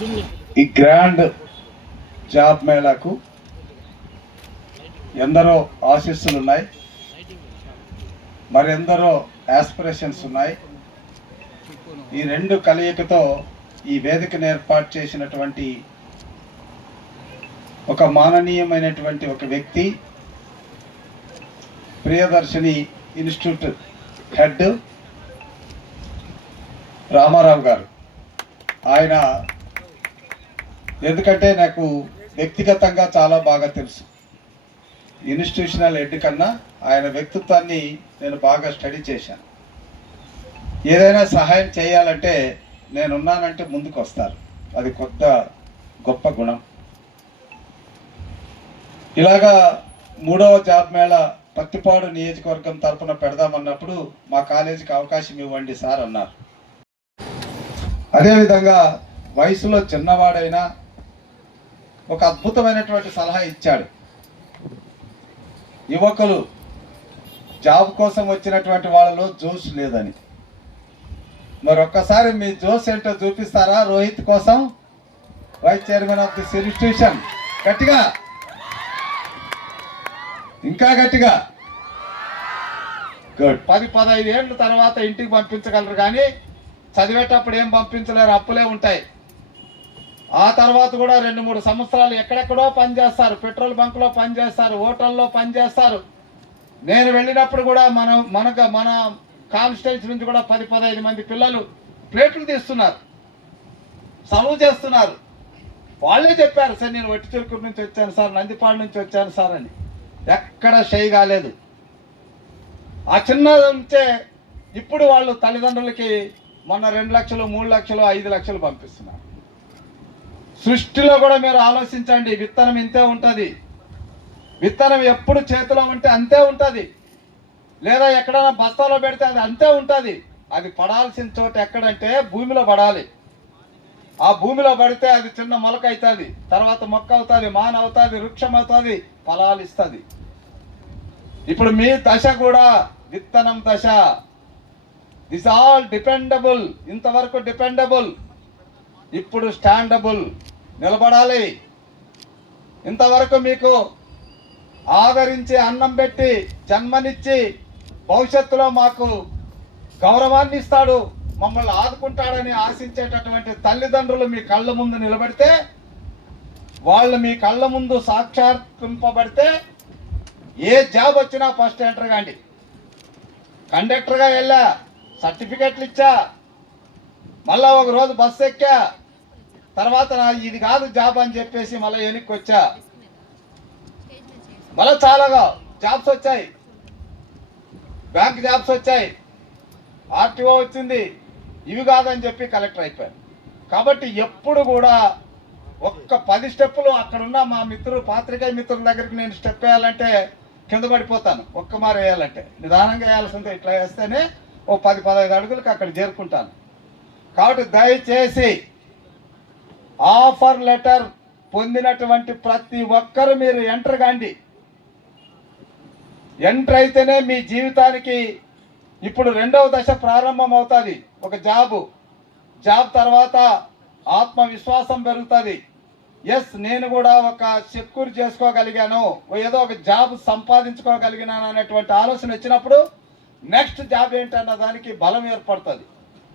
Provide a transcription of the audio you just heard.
ఈ grand job మేళాకు ఎందరో ఆశీస్సులు ఉన్నాయి, మరెందరో ఆస్పిరేషన్స్ ఉన్నాయి. ఈ రెండు కలయికతో ఈ వేదికను ఏర్పాటు చేసినటువంటి ఒక మాననీయమైనటువంటి ఒక వ్యక్తి, ప్రియదర్శిని ఇన్స్టిట్యూట్ హెడ్ రామారావు గారు. ఆయన ఎందుకంటే నాకు వ్యక్తిగతంగా చాలా బాగా తెలుసు. ఇన్స్టిట్యూషనల్ హెడ్ కన్నా ఆయన వ్యక్తిత్వాన్ని నేను బాగా స్టడీ చేశాను. ఏదైనా సహాయం చేయాలంటే నేనున్నానంటే ముందుకు వస్తారు. అది గొప్ప గుణం. ఇలాగా 3వ జాబ్ మేళా పత్తిపాడు నియోజకవర్గం తరఫున పెడదామన్నప్పుడు మా కాలేజీకి అవకాశం ఇవ్వండి సార్ అన్నారు. అదేవిధంగా వయసులో చిన్నవాడైనా ఒక అద్భుతమైనటువంటి సలహా ఇచ్చాడు. యువకులు జాబ్ కోసం వచ్చినటువంటి వాళ్ళలో జోష్ లేదని. మరి ఒక్కసారి మీ జోష్ ఏంటో చూపిస్తారా? రోహిత్ కోసం, vice chairman of this institution. గట్టిగా, ఇంకా గట్టిగా. గుడ్. 10-15 ఏళ్ళ తర్వాత ఇంటికి పంపించగలరు, కానీ చదివేటప్పుడు ఏం పంపించలేరు, అప్పులే ఉంటాయి. ఆ తర్వాత కూడా 2-3 సంవత్సరాలు ఎక్కడెక్కడో పనిచేస్తారు. పెట్రోల్ బంక్లో పనిచేస్తారు, హోటల్లో పనిచేస్తారు. నేను వెళ్ళినప్పుడు కూడా మన కాన్స్టిట్యూన్సీ నుంచి కూడా 10-15 మంది పిల్లలు ప్లేట్లు తీస్తున్నారు, సర్వ్ చేస్తున్నారు. వాళ్ళే చెప్పారు, సార్ నేను వట్టి చిలుకూరు నుంచి వచ్చాను సార్, నందిపాడు నుంచి వచ్చాను సార్ అని. ఎక్కడ షై కాలేదు. ఆ చిన్న నుంచే ఇప్పుడు వాళ్ళు తల్లిదండ్రులకి మొన్న 2 లక్షలు, 3 లక్షలు, 5 లక్షలు పంపిస్తున్నారు. సృష్టిలో కూడా మీరు ఆలోచించండి. విత్తనం ఇంతే ఉంటుంది. విత్తనం ఎప్పుడు చేతిలో ఉంటే అంతే ఉంటుంది, లేదా ఎక్కడైనా బస్తాలో పెడితే అది అంతే ఉంటుంది. అది పడాల్సిన చోట ఎక్కడంటే భూమిలో పడాలి. ఆ భూమిలో పడితే అది చిన్న మొలక అవుతుంది, తర్వాత మొక్క అవుతుంది, మాన అవుతుంది, వృక్షం అవుతుంది, ఫలాలు ఇస్తుంది. ఇప్పుడు మీ దశ కూడా విత్తనం దశ. This all dependable. ఇంతవరకు డిపెండబుల్, ఇప్పుడు స్టాండబుల్. నిలబడాలి. ఇంతవరకు మీకు ఆదరించి అన్నం పెట్టి జన్మనిచ్చి భవిష్యత్తులో మాకు గౌరవాన్ని ఇస్తాడు, మమ్మల్ని ఆదుకుంటాడని ఆశించేటటువంటి తల్లిదండ్రులు మీ కళ్ళ ముందు నిలబడితే, వాళ్ళు మీ కళ్ళ ముందు సాక్షాత్కరింపబడితే ఏ జాబ్ వచ్చినా ఫస్ట్ ఎంటర్ కాండి. కండక్టర్గా వెళ్ళా, సర్టిఫికెట్లు ఇచ్చా, మళ్ళా ఒక రోజు బస్సు ఎక్కా, తర్వాత ఇది కాదు జాబ్ అని చెప్పేసి మళ్ళీ వెనక్కి వచ్చా. మళ్ళీ చాలా జాబ్స్ వచ్చాయి, బ్యాంక్ జాబ్స్ వచ్చాయి, ఆర్టీఓ వచ్చింది. ఇవి కాదని చెప్పి కలెక్టర్ అయిపోయారు. కాబట్టి ఎప్పుడు కూడా ఒక్క 10 స్టెప్పులు అక్కడున్న మా మిత్రులు, పాత్రికేయ మిత్రుల దగ్గరికి నేను స్టెప్ వేయాలంటే కింద పడిపోతాను. ఒక్క మారు వేయాలంటే నిదానంగా వేయాల్సిందే. ఇట్లా వేస్తేనే ఓ 10-15 అడుగులకు అక్కడ చేరుకుంటాను. కాబట్టి దయచేసి ఆఫర్ లెటర్ పొందినటువంటి ప్రతి ఒక్కరు మీరు ఎంటర్ కాండి. ఎంటర్ అయితేనే మీ జీవితానికి ఇప్పుడు 2వ దశ ప్రారంభం అవుతుంది. ఒక జాబ్ తర్వాత ఆత్మవిశ్వాసం పెరుగుతుంది. ఎస్, నేను కూడా ఒక సెక్యూర్ చేసుకోగలిగాను, ఏదో ఒక జాబ్ సంపాదించుకోగలిగినాను అనేటువంటి ఆలోచన వచ్చినప్పుడు నెక్స్ట్ జాబ్ ఏంటన్న దానికి బలం ఏర్పడుతుంది.